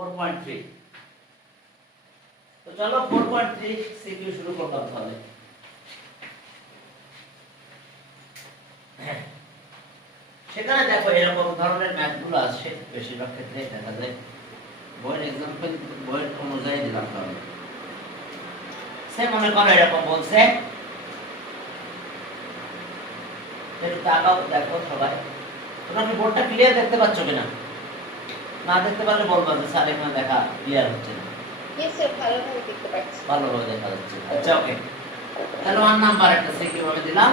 4.3 তো চলো 4.3 সিকিউ শুরু করতাম তাহলে। সেখানে দেখো এরকম ধরনের ম্যাথগুলো আসছে বেশিরভাগ ক্ষেত্রে দেখা যায় বইয়ের এক্সাম্পল বইয়ের অনুযায়ী দিলাম। তাহলে সে মনে করো এরকম বলছে, একটু তাকাও দেখো সবাই, তোমরা কি বোর্ডটা ক্লিয়ার দেখতে পাচ্ছ কিনা? না দেখতে পারলে বলবা যে স্যার এখানে দেখা ক্লিয়ার হচ্ছে না। यस স্যার ভালোভাবে দেখতে পাচ্ছি। ভালোভাবে দেখা যাচ্ছে। আচ্ছা ওকে, তাহলে 1 নাম্বার একটা সিকিউ আমি দিলাম।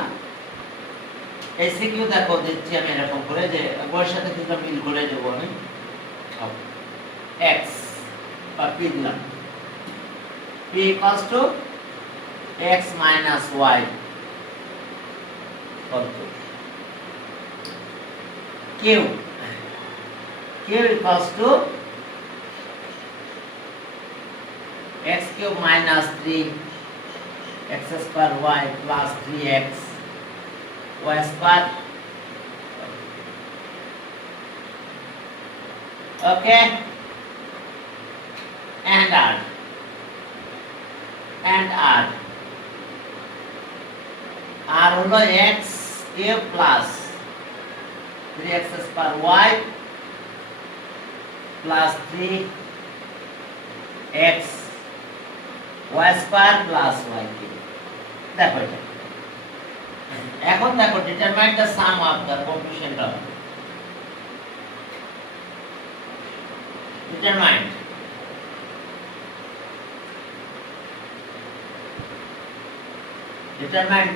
এই সিকিউ দেখো দিচ্ছি আমি এরকম করে যে বইয়ের সাথে কিছুটা মিল করে দেব আমি। x বা p দিলাম, p x y কত q x cube minus 3 x square y plus 3x y square. Okay, and add r হলো x cube plus 3x square y plus 3x y square plus y cube. দেখো এটা এখন দেখো determine the sum of the coefficient of determine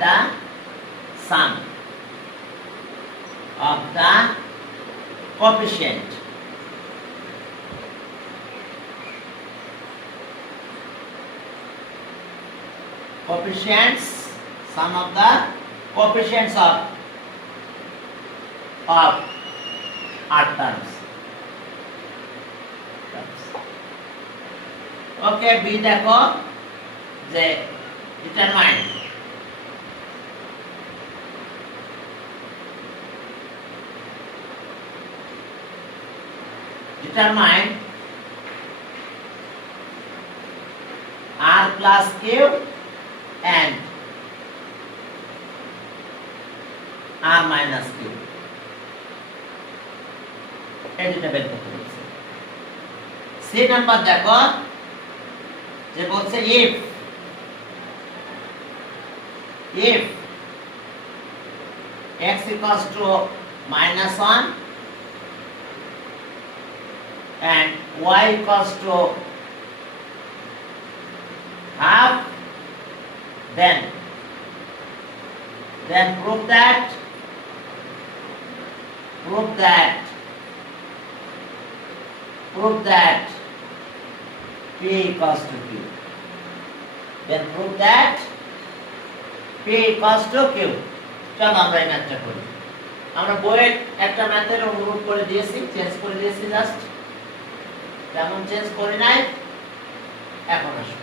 the sum of the coefficient sum of the coefficients of r terms. Okay, b দেখো যে determine r plus cube and r minus cube এটা বের করতে বলছে। সি নাম্বার দেখো যে বলছে if x equals to -1 and y equals to half, then prove that p equals to q. Then prove that p equals to q. চলো আমরা এই ম্যাথটা করি। আমরা বইয়ের একটা ম্যাথের অনুরূপ করে দিয়েছি, চেঞ্জ করে দিয়েছি জাস্ট, যেমন চেঞ্জ করি নাই। এখন আসো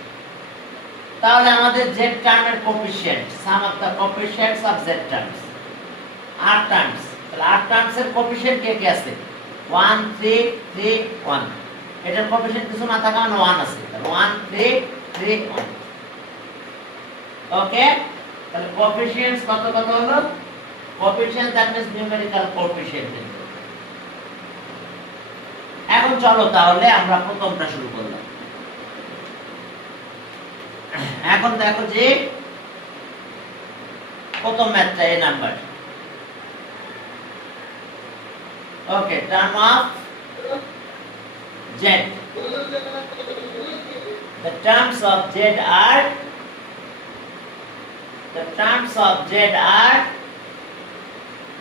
তাহলে আমাদের z টার্মের coefficient sum of the coefficients of z terms r terms. তাহলে r টার্মস এর কোএফিশিয়েন্ট কে কে আছে? 1 3 3 1। এটার কোএফিশিয়েন্ট কিছু না থাকা মানে 1 আছে। তাহলে 1 3 3 1। ওকে, তাহলে কোএফিশিয়েন্টস কত কত হলো? Coefficient that means numerical coefficient. এখন চলো তাহলে আমরা প্রথমটা শুরু করলাম। এখন দেখো যে প্রথম ম্যাথটা এই number. Okay, term of z, the terms of z are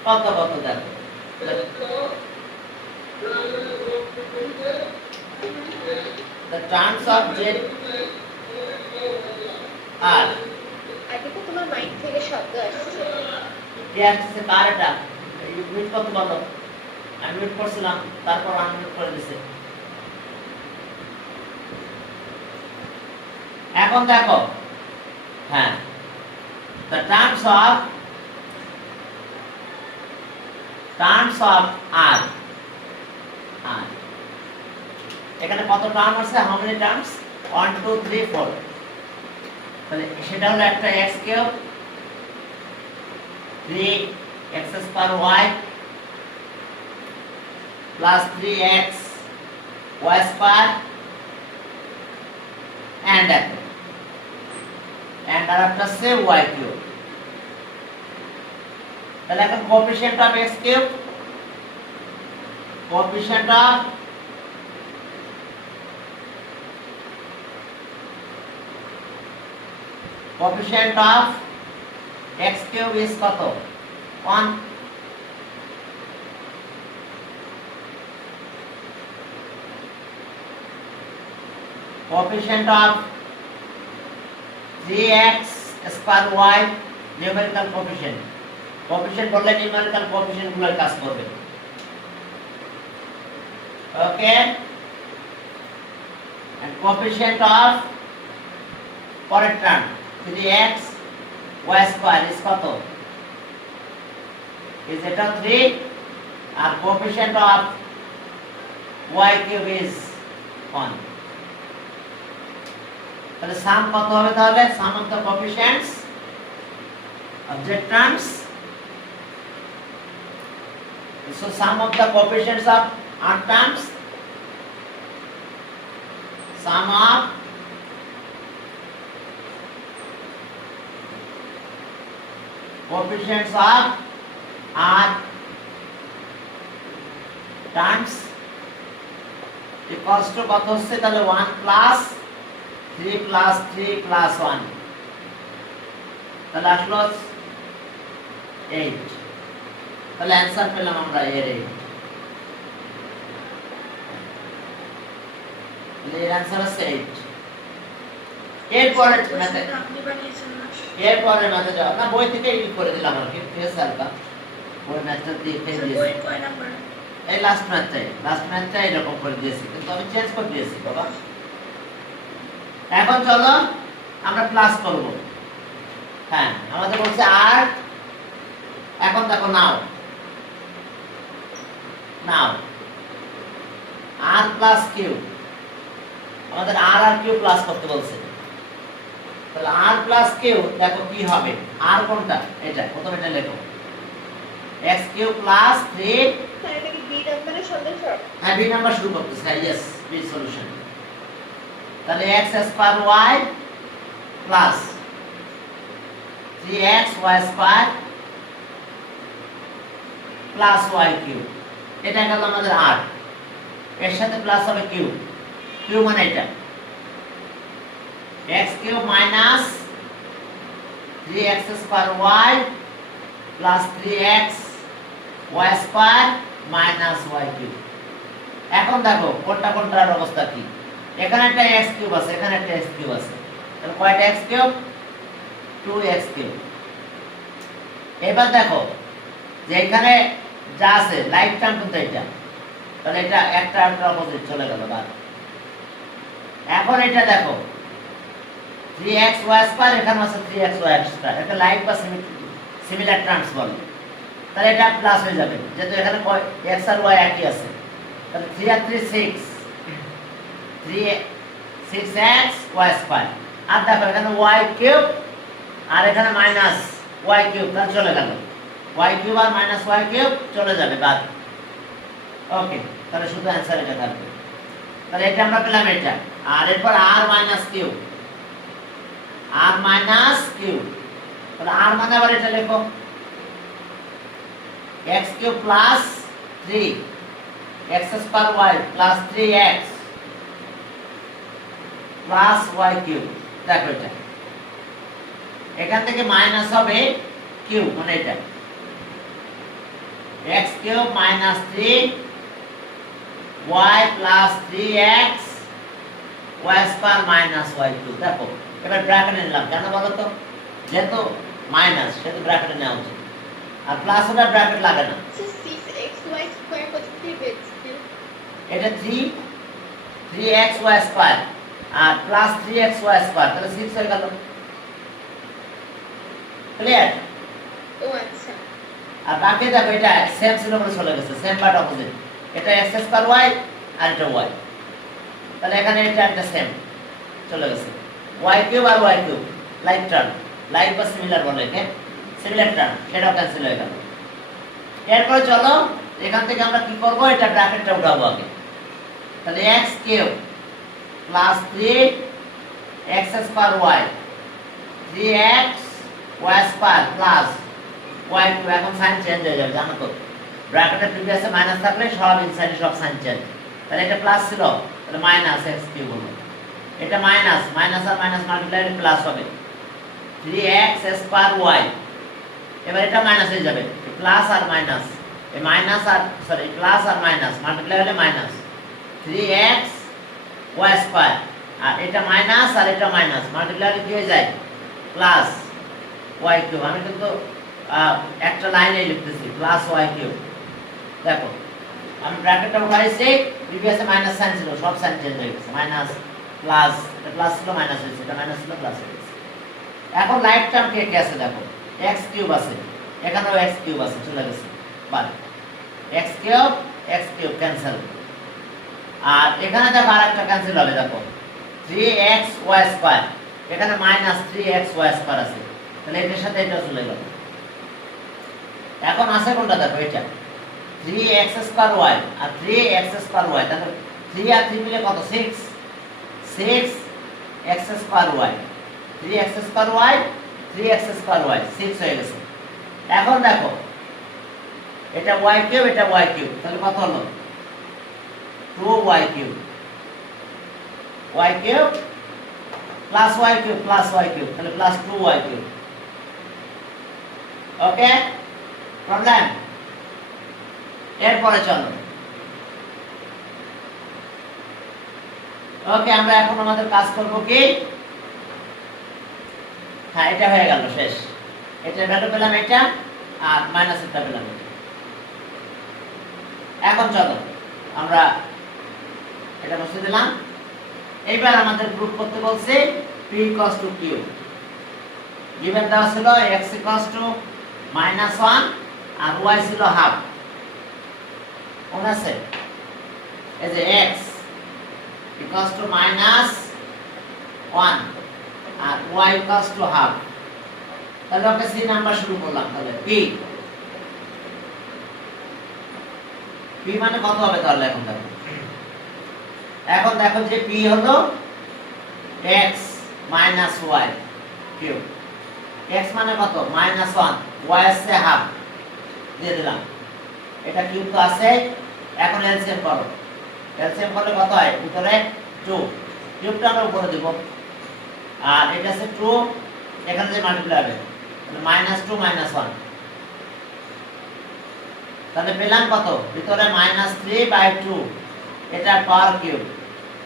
কত কত দেখো the terms of z are আগে তো তোমার মাইন্ড থেকে শব্দ আসছে। কে আসছে কার এটা? মিউট কত বলো? আমি মিউট করছিলাম, তারপর আনমিউট করে দিছে। এখন দেখো, হ্যাঁ, the terms of r এখানে কত টার্ম আছে, হাউ মেনি টার্মস, 1 2 3 4, তাহলে সেটা হলো একটা x cube 3x square y plus 3x y square and আরেকটা আছে y কিউব। তাহলে এখন coefficient of x cube, coefficient of x cube is কত, 1। coefficient of 3x square y numerical coefficient, coefficient বললে numerical coefficient গুলোর কাজ করবে। ওকে, and coefficient of পরের term 3x y square is কত, is এটা 3, আর coefficient of y cube is 1। তাহলে সাম কত হবে, তাহলে sum of the coefficients of the terms, so sum of the coefficients of r terms, sum of coefficients of r terms equals to কত হচ্ছে, তাহলে 1 plus 3 plus 3 plus 1, তাহলে আসলো 8। তাহলে অ্যানসার পেলাম আমরা এর 8। তাহলে এর অ্যানসার আছে 8। এরপরে মেথড, আপনি বানিয়েছেন না? এরপরে মেথড যাও না, বই থেকে এডিট করে দিলাম আর কি, ঠিক আছে আলকা, বই মেথড দিয়ে ফেলে দিয়েছি। বই কয় নাম্বার? এই লাস্ট ম্যাথটা এরকম করে দিয়েছি, কিন্তু আমি চেঞ্জ করে দিয়েছি বাবা। এখন চলো আমরা প্লাস করব। হ্যাঁ, আমাদের বলছে আর, এখন দেখো নাও আর প্লাস কিউ, আমাদের আর আর কিউ প্লাস করতে বলছে। তাহলে আর প্লাস কিউ দেখো কি হবে, আর কোনটা, এটা প্রথমে এটা লেখো, x কিউ প্লাস 3, স্যার এটা কি বি নাম্বারের সদস্য? হ্যাঁ বি নাম্বার শুরু করতেছে, হ্যাঁ ইয়েস, বি সলিউশন। তাহলে x square y plus 3x y square plus y cube, এটা গেল আমাদের r, এর সাথে প্লাস হবে কিউ, কিউ মানে এটা x cube minus 3x square y plus 3x y square minus y cube. এখন দেখো কোনটা কোনটার অবস্থা কি, এখানে একটা x কিউব আছে, এখানে একটা x কিউব আছে, তাহলে কয়টা x কিউব, 2x কিউব। এবার দেখো যে এখানে যা আছে লাইক টার্ম কিন্তু এটা, তাহলে এটা একটা অপোজিট চলে গেল বাদ। এখন এটা দেখো 3x y স্কয়ার, এখানে আছে 3x y স্কয়ার, এটা লাইক বা সিমিলার টার্মস বলে, তাহলে এটা প্লাস হয়ে যাবে, যেহেতু এখানে x আর y একই আছে। তাহলে 3 আর 3 6, 6x y স্কয়ার, আর দেখো এখানে y কিউব আর এখানে মাইনাস y কিউব, তাহলে চলে গেল y কিউব আর মাইনাস y কিউব চলে যাবে বাদ। ওকে, তাহলে শুধু অ্যানসার এটা থাকবে। তাহলে এটা আমরা পেলাম এটা, আর এরপর r minus cube, r minus cube, তাহলে r মানে আবার এটা লেখো x cube plus 3 x square y plus 3x plus y cube. দেখো এটা এখান থেকে মাইনাস হবে কিউব, মানে এটা x cube minus 3 y plus 3x y square minus y cube. দেখো এবার ব্র্যাকেটে নিলাম, কেন বলো তো, যেহেতু মাইনাস সেহেতু ব্র্যাকেটে নেওয়া উচিত, আর প্লাস ওটা ব্র্যাকেট লাগে না। 6xy স্কয়ার কত কি বেচছে? এটা 3xy স্কয়ার আর প্লাস 3xy স্কয়ার, তাহলে 6 হয়ে গেল। ক্লিয়ার? ও আচ্ছা, আর বাকি দেখো এটা সেম ছিল বলে চলে গেছে, সেম বাট অপোজিট, এটা x স্কয়ার y আর এটা y। তাহলে এখানে এটা একটা সেম চলে গেছে। ওয়াই কিউব আর y cube like term, like বা সিমিলার বলে একে, সিমিলার টার্ম, সেটাও ক্যান্সেল হয়ে গেল। এরপরে চলো এখান থেকে আমরা কি করব, এটা ব্র্যাকেটটা উঠাবো আগে। তাহলে x cube plus 3x square y, 3x y square plus y cube. এখন সাইন চেঞ্জ হয়ে যাবে, জানো তো ব্র্যাকেটের প্রিভিয়াসে মাইনাস থাকলে সব ইনসাইডে সব সাইন চেঞ্জ। তাহলে এটা প্লাস ছিল, তাহলে মাইনাস x কিউব হলো। এটা মাইনাস, মাইনাস আর মাইনাস মাল্টিপ্লাই প্লাস হবে, 3x স্কয়ার y। এবার এটা মাইনাস হয়ে যাবে, প্লাস আর মাইনাস, এই মাইনাস আর সরি প্লাস আর মাইনাস মাল্টিপ্লাই হলে মাইনাস 3x y স্কয়ার, আর এটা মাইনাস আর এটা মাইনাস মাল্টিপ্লাই হলে কি হয়ে যায় প্লাস y কিউব। আমি কিন্তু একটা লাইনে লিখতেছি প্লাস y কিউব। দেখো আমি ব্র্যাকেটটা উঠাইছি, প্রিভিয়াসে মাইনাস সাইন ছিল, সব সাইন চেঞ্জ হয়ে গেছে, মাইনাস প্লাস, এটা প্লাস ছিল মাইনাস হয়েছে, এটা মাইনাস ছিল প্লাস হয়ে গেছে। এখন লাইট টার্ম কে কে আছে দেখো, x কিউব আছে, এখানেও x কিউব আছে, চলে গেছে বাদ, x কিউব ক্যান্সেল। আর এখানে দেখো আরেকটা ক্যান্সেল হবে, দেখো 3x y স্কয়ার, এখানে মাইনাস 3x y স্কয়ার আছে, তাহলে এটার সাথে এটা চলে গেল। এখন আছে কোনটা দেখো, এটা 3x স্কয়ার y আর 3x স্কয়ার y, তাহলে 3 আর 3 মিলে কত 6, 6x square y, 3x square y, 3x square y 6 হয়ে গেছে। এখন দেখো এটা y কিউব, এটা y কিউব, তাহলে কত হলো 2y cube, y cube plus y cube plus y cube, তাহলে প্লাস 2y কিউব। ওকে, প্রবলেম? এরপরে চলো, ওকে আমরা এখন আমাদের কাজ করব কি, হ্যাঁ এটা হয়ে গেল শেষ। এটা ভ্যালু পেলাম এটা, আর মাইনাস এটা পেলাম এটা। এখন চলো আমরা এটা বসিয়ে দিলাম। এইবার আমাদের প্রুফ করতে বলছে p cos to q, given দেওয়া ছিল x cos to -1 আর y ছিল হাফ। মনে আছে এই যে x equals to -1 আর y equals to হাফ, তাহলে ওকে সি নাম্বার শুরু করলাম। তাহলে p মানে কত হবে তাহলে, এখন দেখো যে p হলো x minus y cube, x মানে কত -1, y আছে হাফ দিয়ে দিলাম, এটা কিউব তো আছে। এখন এলসিএম করো, এলসিএম করলে কত হয়, ভিতরে 2, কিউবটা আমরা উপরে দেব, আর এটা আছে 2, এখানে যে মাল্টিপ্লাই হবে তাহলে -2 -1, তাহলে পেলাম কত, ভিতরে -3/2, এটা পাওয়ার কিউব।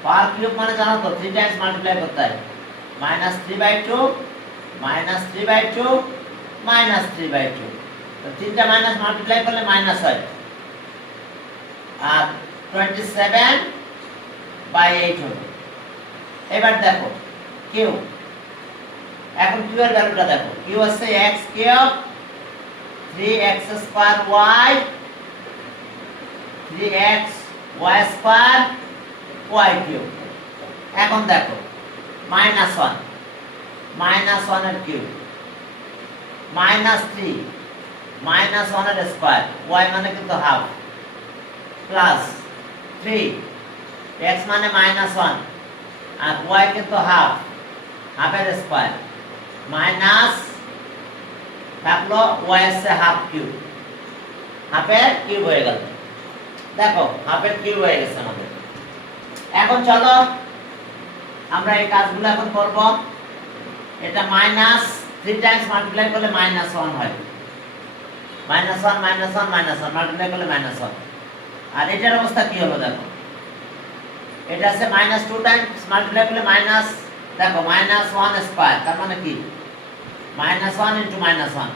পাওয়ার কিউব মানে জানো তো 3 টাইমস মাল্টিপ্লাই করতে হয়, -3/2 -3/2 -3/2, তো তিনটা মাইনাস মাল্টিপ্লাই করলে মাইনাস হয়, আর 27/8 হবে। এবার দেখো কিউ, এখন কিউ এর ভ্যালুটা দেখো, কিউ হচ্ছে x cube 3x square y, 3x y square y cube. এখন দেখো -1 এর কিউব, -3 -1 এর স্কয়ার, y মানে কিন্তু হাফ, প্লাস 3 x মানে -1 আর y কিন্তু হাফ, হাফের স্কয়ার, মাইনাস থাকলো y আছে হাফ কিউব, হাফের কিউব হয়ে গেল। দেখো হাফের কিউব হয়ে গেছে আমাদের। এখন চলো আমরা এই কাজগুলো এখন করব। এটা -3 টাইমস মাল্টিপ্লাই করলে -1 হয়, -1 মাল্টিপ্লাই করলে -1। আর এটার অবস্থা কি হলো দেখো, এটা আছে -2 টাইমস মাল্টিপ্লাই করলে মাইনাস, দেখো -1 স্কয়ার, তার মানে কি -1 ইনটু -1,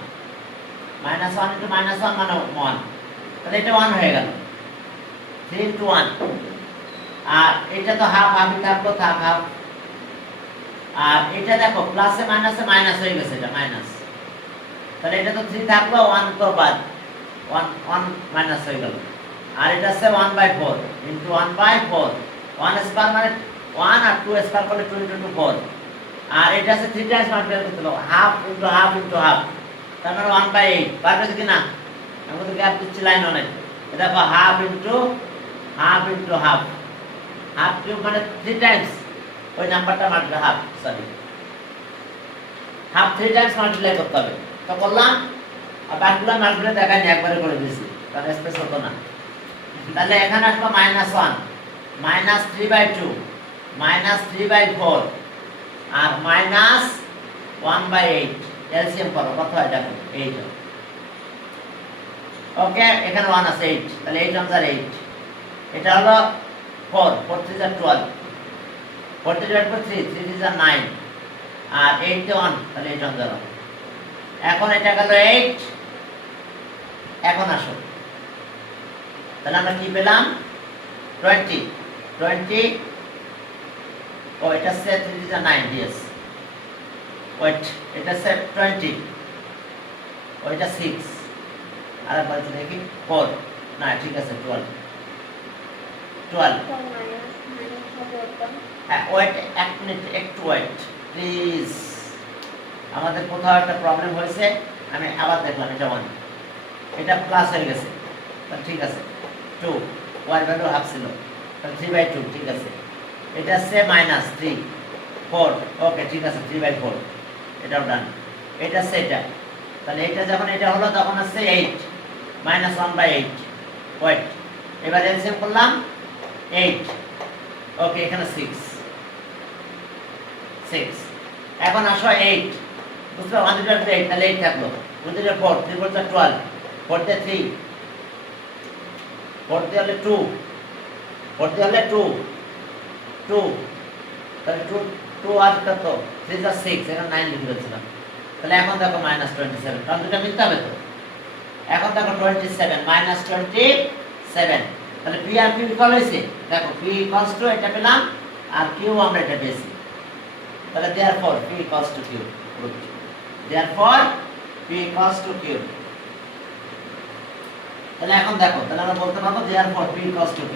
-1 ইনটু -1 মানে 1, তাহলে এটা 1 হয়ে গেল, 3 ইনটু 1। আর এটা তো হাফ, হাফই থাকলো, থাক হাফ। আর এটা দেখো প্লাসে মাইনাসে মাইনাস হয়ে গেছে, এটা মাইনাস, তাহলে এটা তো 3 থাকলো, 1 তো বাদ, 1 মাইনাস হয়ে গেল। আর এটা আছে 1/4 ইনটু 1/4, 1 স্কয়ার মানে 1 আর 2 স্কয়ার করলে 2 into 2 4 আর এটা আছে 3 টাইমস মাল্টিপ্লাই করতে হবে half into half into half তার মানে 1/8 পারবে কি না আমি তো গ্যাপ দিচ্ছি লাইন অনেক এটা দেখো half into half into half half cube মানে 3 টাইমস ওই নাম্বারটা multiply half sorry half 3 Times multiply করতে হবে তো করলাম আর বাকিগুলো মাল্টিপ্লাই দেখাইনি একবারে করে দিয়েছি কারণ স্পেস হতো না তাহলে এখানে আসলো -1 -3/2 -3/4 আর -1/8 এলসিএম করো কত হয় দেখো 8 ওকে এখানে 1 আছে 8 তাহলে 8 1 8 এটা হলো 4 4 3 12 4 3 3 3 3 9 আর 8 তে 1 তাহলে 8 1 0 এখন এটা গেল 8 এখন আসো তাহলে আমরা কি পেলাম 20 20 ও এটা সে 3 3 9 yes ওয়েট এটা সে 20 ওইটা 6 আর বলতে দেখি 4 না ঠিক আছে 12 ওয়েট এক মিনিট একটু ওয়েট প্লিজ আমাদের কোথাও একটা প্রবলেম হয়েছে আমি আবার দেখলাম এটা 1 এটা প্লাস হয়ে গেছে ঠিক আছে 2 ওয়ার ভ্যালু হাফ ছিল 3/2 ঠিক আছে এটা সে -3 4 ওকে ঠিক আছে 3/4 এটাও ডান এটা সেটা তাহলে এটা যখন এটা হলো তখন আছে 8 -1/8 ওয়েট এবার এলসিএম করলাম 8 ওকে এখানে 6 এখন আসো 8 বুঝছো 1 8 তাহলে 8 থাকলো 1 4 3 4 12 4 তে 3 4 তে হলে 2 4 তে হলে 2 তাহলে 2 আর কত 3 আর 6 এখানে 9 লিখে দিয়েছিলাম তাহলে এখন দেখো -27 কারণ দুটো মিলতে হবে তো এখন দেখো 27 -27 তাহলে p আর q ইকুয়াল হইছে দেখো p ইকুয়ালস টু এটা পেলাম আর q আমরা এটা পেয়েছি তাহলে therefore p equals to q therefore p equals to q তাহলে এখন দেখো তাহলে আমরা বলতে পারবো therefore p equals to q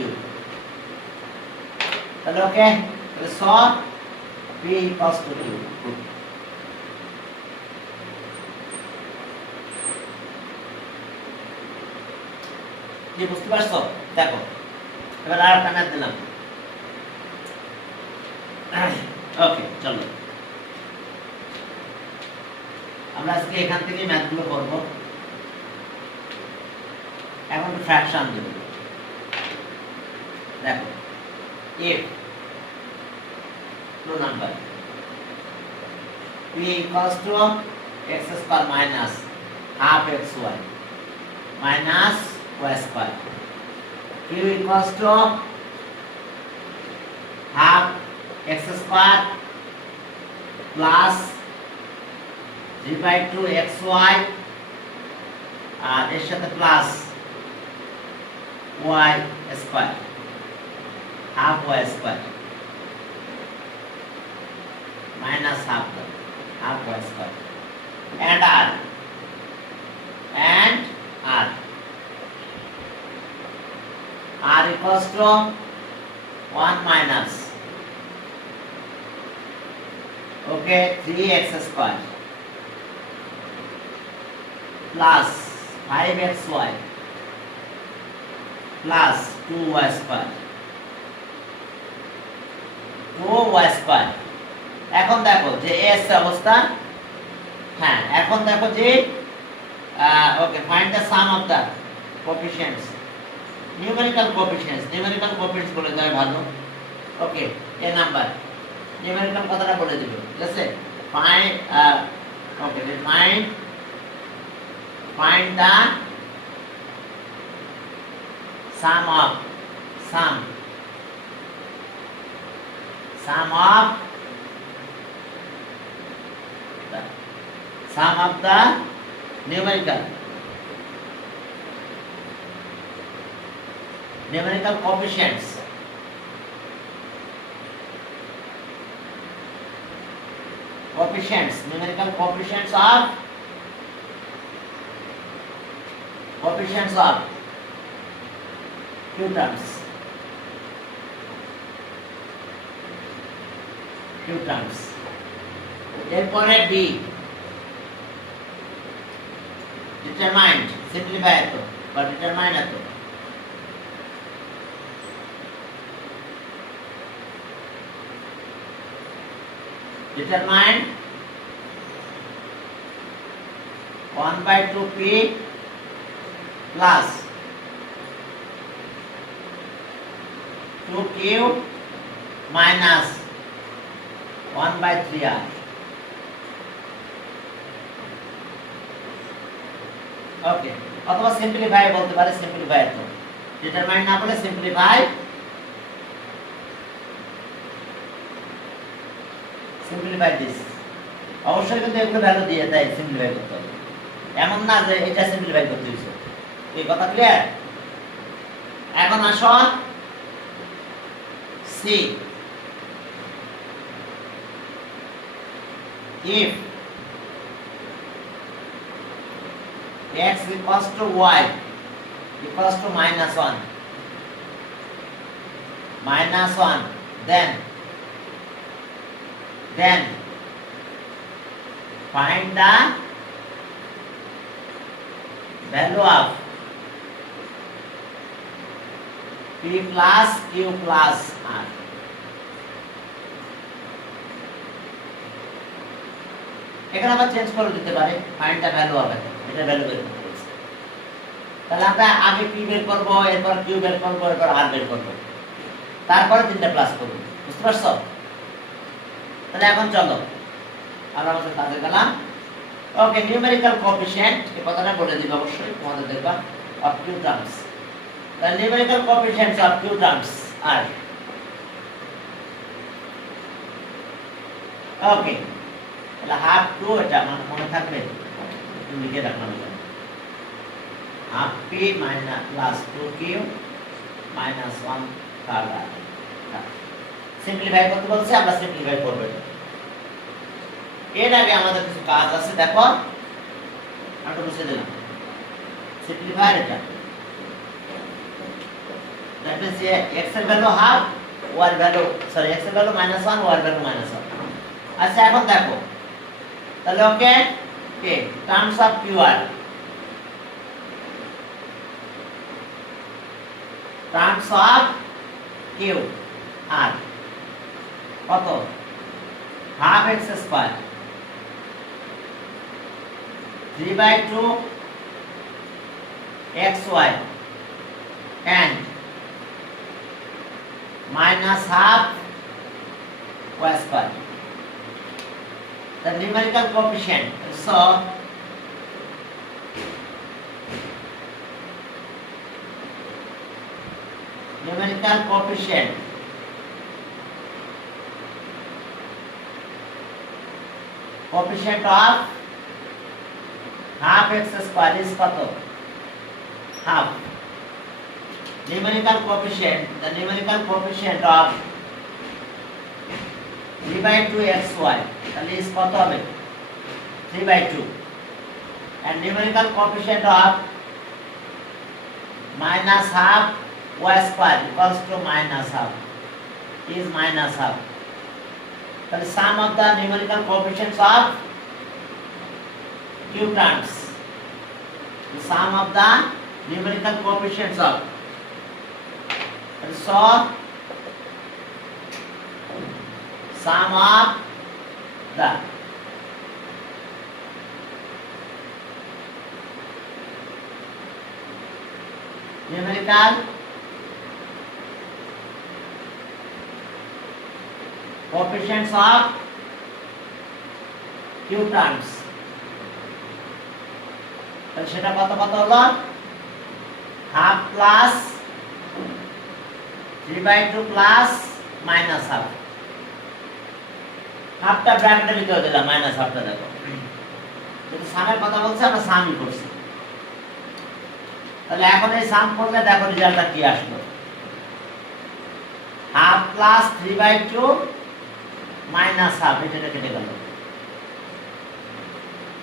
তাহলে ওকে তাহলে so p equals to q কি বুঝতে পারছো দেখো এবার আর কানা দিলাম ওকে চলো আমরা আজকে এখান থেকে ম্যাথগুলো করব এখন ফ্র্যাকশন দেব দেখো if two number p equals to x square minus half xy minus y square q equals to half x square plus 3/2 xy আর এর সাথে plus y square half y square minus half y square and r r equals to 1 minus okay 3x square plus 5xy plus 2y square 2y square এখন দেখো যে s অবস্থা হ্যাঁ এখন দেখো যে okay find the sum of the coefficients numerical coefficients বলে দেয় ভালো ওকে এ নাম্বার নিউমেরিক্যাল কথাটা বলে দিবে ঠিক আছে find okay find the sum of the numerical coefficients numerical coefficients of two terms q terms. এরপরে বি ডিটারমাইন্ড, সিম্পলিফাই এত বা ডিটারমাইন এত। Determine 1/2p plus 2q minus 1/3r। ওকে, অথবা সিম্পলিফাই বলতে পারে, সিম্পলিফাই তো ডিটারমাইন না বলে সিম্পলিফাই, সিম্পলিফাই দিস। অবশ্যই কিন্তু এগুলো ভ্যালু দিয়ে তাই সিম্পলিফাই করতে হবে, এমন না যে এটা সিম্পলিফাই করতে হইছে। এই কথা ক্লিয়ার? এখন আসো C, if x equals to y equals to minus 1, then find the value of p plus q plus r। এখানে আবার চেঞ্জ করে দিতে পারে, ফাইন্ড দ্য ভ্যালু অফ এটা ভ্যালু বের করতে বলছে। তাহলে আমরা আগে p বের করব, এরপর q বের করব, এরপর r বের করব, তারপরে তিনটা প্লাস করব। বুঝতে পারছো? তাহলে এখন চলো আমরা আমাদের কাজে গেলাম। ওকে, নিউমেরিক্যাল কোএফিশিয়েন্ট এই কথাটা বলে দিব অবশ্যই তোমাদের দেখবা, অফ q টার্মস। তাহলে numerical coefficients of q terms আর ওকে, তাহলে হাফ টু, এটা আমার মনে থাকবে, লিখে রাখলাম half p minus plus 2q minus 1 third r. Simplify করতে বলছে, আমরা সিম্পলিফাই করব। এর আগে আমাদের কিছু কাজ আছে, দেখো আমরা বুঝে দিলাম সিম্পলিফাই এটা। দ্যাট মিন্স x এর ভ্যালু হাফ, y এর ভ্যালু x এর ভ্যালু -1, y এর ভ্যালু -1। আচ্ছা এখন দেখো তাহলে ওকে কে terms of qr, terms of q r কত? Half x square 3/2 xy and minus half y square. The numerical coefficient, so numerical coefficient of half x square is কত? half. Numerical coefficient, the numerical coefficient of 3/2 xy, তাহলে is কত হবে? 3/2. And numerical coefficient of minus half y square equals to minus half, is minus half. The sum of the numerical coefficients of q terms, the sum of the numerical coefficients of, so sum of the numerical coefficients of q terms, তাহলে সেটা কত কত হলো? Half plus 3/2 plus minus half. হাফটা ব্র্যাকেটের ভিতরে দিলাম, minus হাফটা দেখো, যদি সামের কথা বলছে আমরা সামই করছি। তাহলে এখন এই সাম করলে দেখো রেজাল্টটা কি আসলো, হাফ প্লাস 3/2 মাইনাস হাফ, এটা কেটে গেল।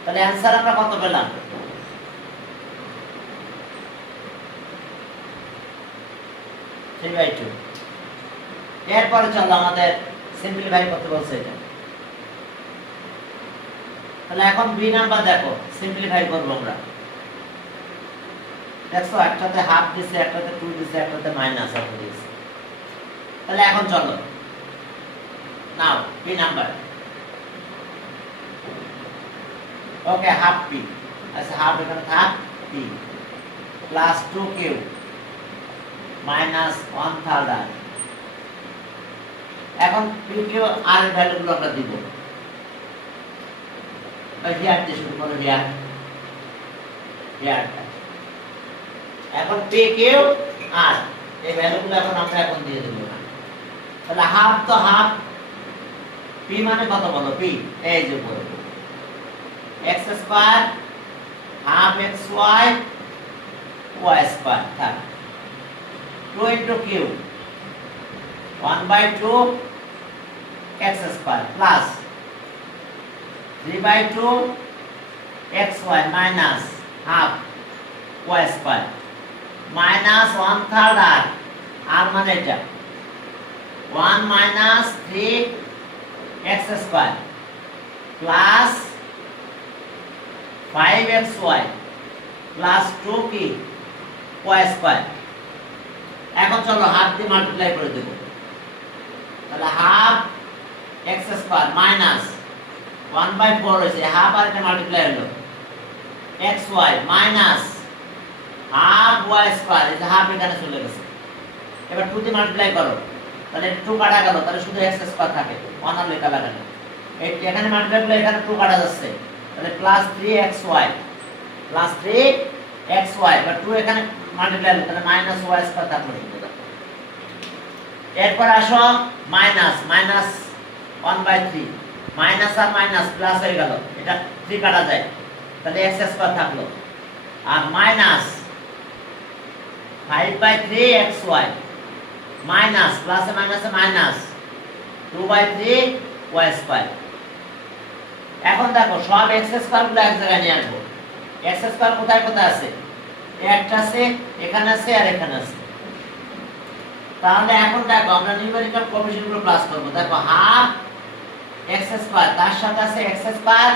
তাহলে অ্যান্সার আমরা কত পেলাম? 3/2। এরপরে চলো আমাদের সিম্পলিফাই করতে বলছে এটা। তাহলে এখন বি নাম্বার দেখো, সিম্পলিফাই করব আমরা। দেখছো একটাতে হাফ দিছে, একটাতে 2 দিছে, একটাতে মাইনাস হাফ দিছে। তাহলে এখন চলো নাও বি নাম্বার। ওকে, হাফ পি, আচ্ছা হাফ এখানে থাক, পি প্লাস 2 কিউ মাইনাস 1/3 আর। এখন পি কিউ আর এর ভ্যালুগুলো আমরা দিব। হিয়ার দিয়ে শুরু করো, হিয়ার হিয়ার। এখন পি কিউ আর এই ভ্যালুগুলো এখন আমরা এখন দিয়ে দেব না। তাহলে হাফ তো হাফ, পি মানে কত বলো, পি এই যে বলবো x square half xy y square থাক 2 into q 1/2 x square plus 3/2 xy minus half y square minus 1/3 আর আর মানে এটা 1 minus 3 x square plus 5xy plus 2 কি y square। এখন চলো হাফ দিয়ে মাল্টিপ্লাই করে দেব। তাহলে হাফ x square minus 1/4 হয়েছে, হাফ আর এটা মাল্টিপ্লাই হলো xy minus half y square, এই যে হাফ এখানে চলে গেছে। এবার 2 দিয়ে মাল্টিপ্লাই করো, তাহলে 2 কাটা গেল, তাহলে শুধু x স্কয়ার থাকে, 1 আর লেখা লাগে না। এই এখানে মাল্টিপ্লাই করলে এখানে 2 কাটা যাচ্ছে, তাহলে প্লাস 3xy প্লাস 3xy, বা 2 এখানে মাল্টিপ্লাই হলো, তাহলে মাইনাস y স্কয়ার থাকলো শুধু। এরপর আসো মাইনাস মাইনাস 1/3, মাইনাস আর মাইনাস প্লাস হয়ে গেল, এটা 3 কাটা যায়, তাহলে x স্কয়ার থাকলো, আর মাইনাস 5/3xy মাইনাস প্লাসে মাইনাসে মাইনাস 2/3 y স্কয়ার। এখন দেখো সব x স্কয়ার গুলো এক জায়গায় নিয়ে আসবো। x স্কয়ার কোথায় কোথায় আছে, একটা আছে, এখানে আছে, আর এখানে আছে। তাহলে এখন দেখো আমরা নিউমেরিক্যাল কোএফিসিয়েন্ট গুলো প্লাস করব। দেখো হাফ x স্কয়ার, তার সাথে আছে x স্কয়ার,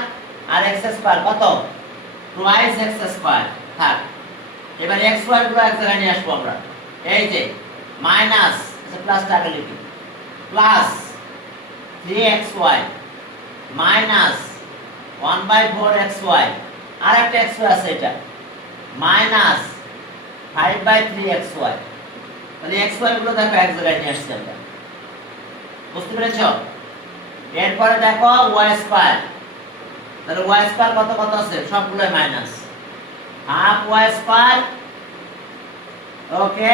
আর x স্কয়ার কত, টুয়াইস x স্কয়ার থাক। এবার x স্কয়ার গুলো এক জায়গায় নিয়ে আসবো আমরা। এই যে মাইনাস প্লাস টাকা লিখি, প্লাস 3xy মাইনাস 1/4xy, আর একটা xy আছে এটা, মাইনাস 5/3xy। তাহলে xy গুলো দেখো এক জায়গায় নিয়ে আসছি আমরা, বুঝতে পেরেছো? এরপরে দেখো y স্কয়ার, তাহলে y স্কয়ার কত কত আছে, সবগুলো minus, half y square, okay,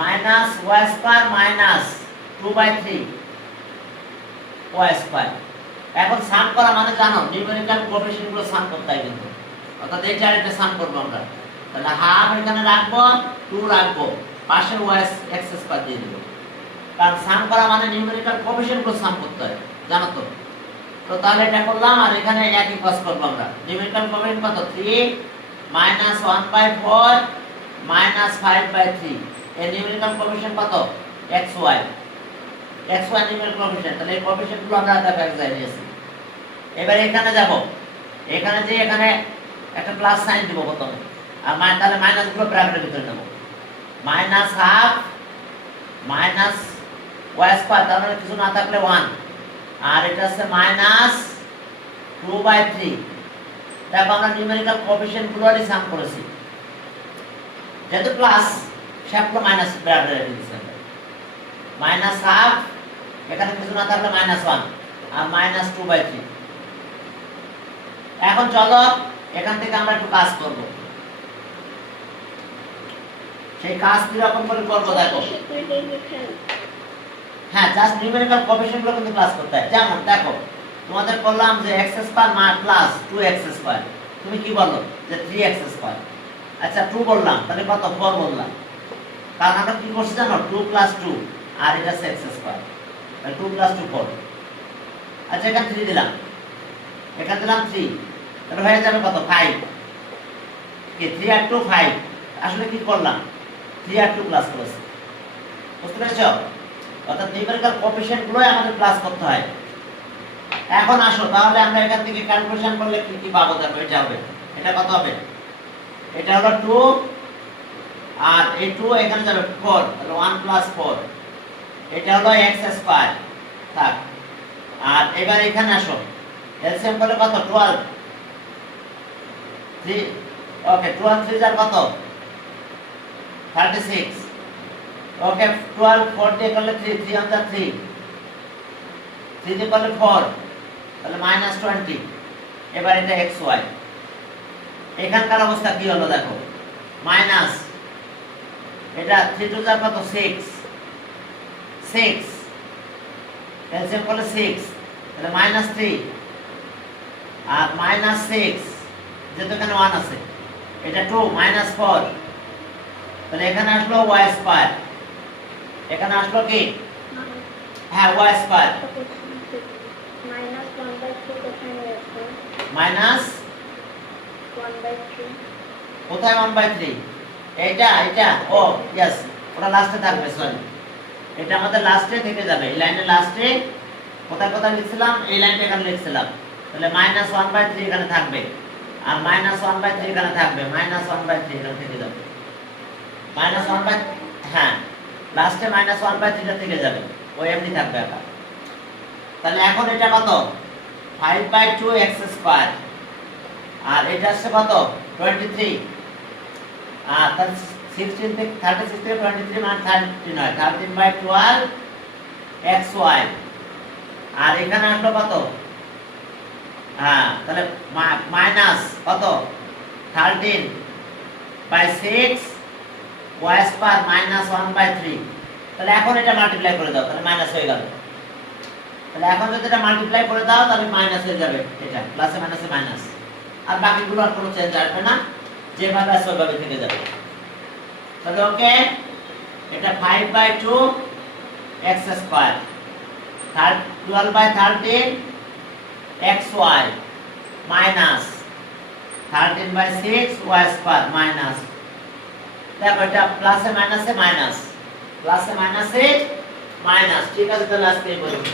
minus y square minus 2/3 y square. এখন সাম করা মানে জানো নিউমেরিক্যাল কোএফিসিয়েন্ট গুলো সাম করতে হয় কিন্তু, অর্থাৎ এই চারটা সাম করব আমরা। তাহলে হাফ এখানে রাখবো, 2 রাখবো, পাশে y x স্কয়ার দিয়ে দেব, কারণ সাম করা মানে নিউমেরিক্যাল কোএফিসিয়েন্ট গুলো সাম করতে হয়, জানো তো। তো তাহলে এটা করলাম, আর এখানে একই কাজ করব আমরা। নিউমেরিক্যাল কোএফিসিয়েন্ট কত, 3 মাইনাস 1/4 মাইনাস 5/3, এই নিউমেরিক্যাল কোএফিসিয়েন্ট কত, xy, xy নিউমেরিক্যাল কোএফিসিয়েন্ট। তাহলে এই কোএফিসিয়েন্ট গুলো আমরা দেখো এক জায়গায় নিয়েছি। এবার এখানে যাব, এখানে যে এখানে একটা প্লাস সাইন দিব প্রথমে, আর তাহলে মাইনাস গুলো ব্র্যাকেটের ভিতরে নেব, minus half minus y square, তার মানে কিছু না থাকলে 1, আর এটা আছে মাইনাস 2/3। দেখো আমরা নিউমেরিক্যাল কোএফিসিয়েন্ট গুলোরই সাম করেছি, যেহেতু প্লাস সবগুলো মাইনাস ব্র্যাকেটে রেখে দিয়েছি, মাইনাস হাফ, এখানে কিছু না থাকলে মাইনাস 1, আর মাইনাস 2/3। এখন চলো এখান থেকে আমরা একটু কাজ করব। সেই কাজ কি রকম করে করব দেখো। হ্যাঁ, জাস্ট নিউমেরিক্যাল কোএফিসিয়েন্ট গুলো কিন্তু ক্লাস করতে হয়। যেমন দেখো তোমাদের বললাম যে x square plus 2x square, তুমি কি বললো যে 3x স্কয়ার। আচ্ছা 2 বললাম, তাহলে কত, 4 বললাম, কারণ আমরা কি করছি জানো, 2 + 2, আর এটা আছে x স্কয়ার, তাহলে 2 + 2 4। আচ্ছা এখানে 3 দিলাম, এখানে দিলাম 3, তাহলে হয়ে যাবে কত, 5। কি 3 আর 2 5, আসলে কি করলাম, 3 আর 2 প্লাস করেছি, বুঝতে পেরেছো? অর্থাৎ নিউমেরিক্যাল কোএফিসিয়েন্ট গুলোই আমাদের প্লাস করতে হয়। এখন আসো তাহলে আমরা এখান থেকে ক্যালকুলেশন করলে কি কি পাবো দেখো। এটা হবে, এটা কত হবে, এটা হলো 2 আর এই 2 এখানে যাবে 4, তাহলে 1 + 4, এটা হলো x স্কয়ার থাক। আর এবার এখানে আসো, এলসিএম করলে কত, 12 3, ওকে 12 3 আর কত 36, ওকে 12 4 দিয়ে করলে 3 3 on the 3 3 দিয়ে করলে 4, তাহলে -20। এবার এটা xy, এখানকার অবস্থা কি হলো দেখো, মাইনাস এটা 3 টু যা কত 6 6, এলসিএম করলে 6, তাহলে -3 আর -6, যেহেতু এখানে 1 আছে, এটা 2 -4, তাহলে এখানে আসলো y স্কয়ার, এখানে আসলো কি, হ্যাঁ y স্কয়ার মাইনাস কোথায় 1/3, এটা ও यस, ওটা লাস্টে থাকবে, সরি এটা আমাদের লাস্টে থেকে যাবে, এই লাইনের লাস্টে কোথায় কোথায় লিখছিলাম, এই লাইনটা এখানে লিখছিলাম, তাহলে -1/3 এখানে থাকবে আর -1/3 এখানে থাকবে, -1/3 এখানে থেকে যাবে, -1/, হ্যাঁ লাস্টে -1/3 টা থেকে যাবে, ওই এমনি থাকবে একা। তাহলে এখন এটা কত 5/2 x², আর এটা আসছে কত 23, আর তাহলে 16 থেকে 36 থেকে 23 মানে 13 হয়, 13/12 xy, আর এখানে আসলো কত, হ্যাঁ তাহলে মাইনাস কত 13/6 y স্কয়ার -1/3, তাহলে এখন এটা মাল্টিপ্লাই করে দাও, তাহলে মাইনাস হয়ে গেল। তাহলে এখন যদি এটা মাল্টিপ্লাই করে দাও তাহলে মাইনাস হয়ে যাবে, এটা প্লাসে মাইনাসে মাইনাস, আর বাকিগুলো আর কোনো চেঞ্জ আসবে না, যেভাবে আছে ওইভাবে থেকে যাবে। তাহলে ওকে, এটা 5/2 x² 12/13 xy minus 13/6 y² minus, দেখো এটা প্লাসে মাইনাসে মাইনাস, প্লাসে মাইনাসে মাইনাস, ঠিক আছে তাহলে আজকে এই পর্যন্ত।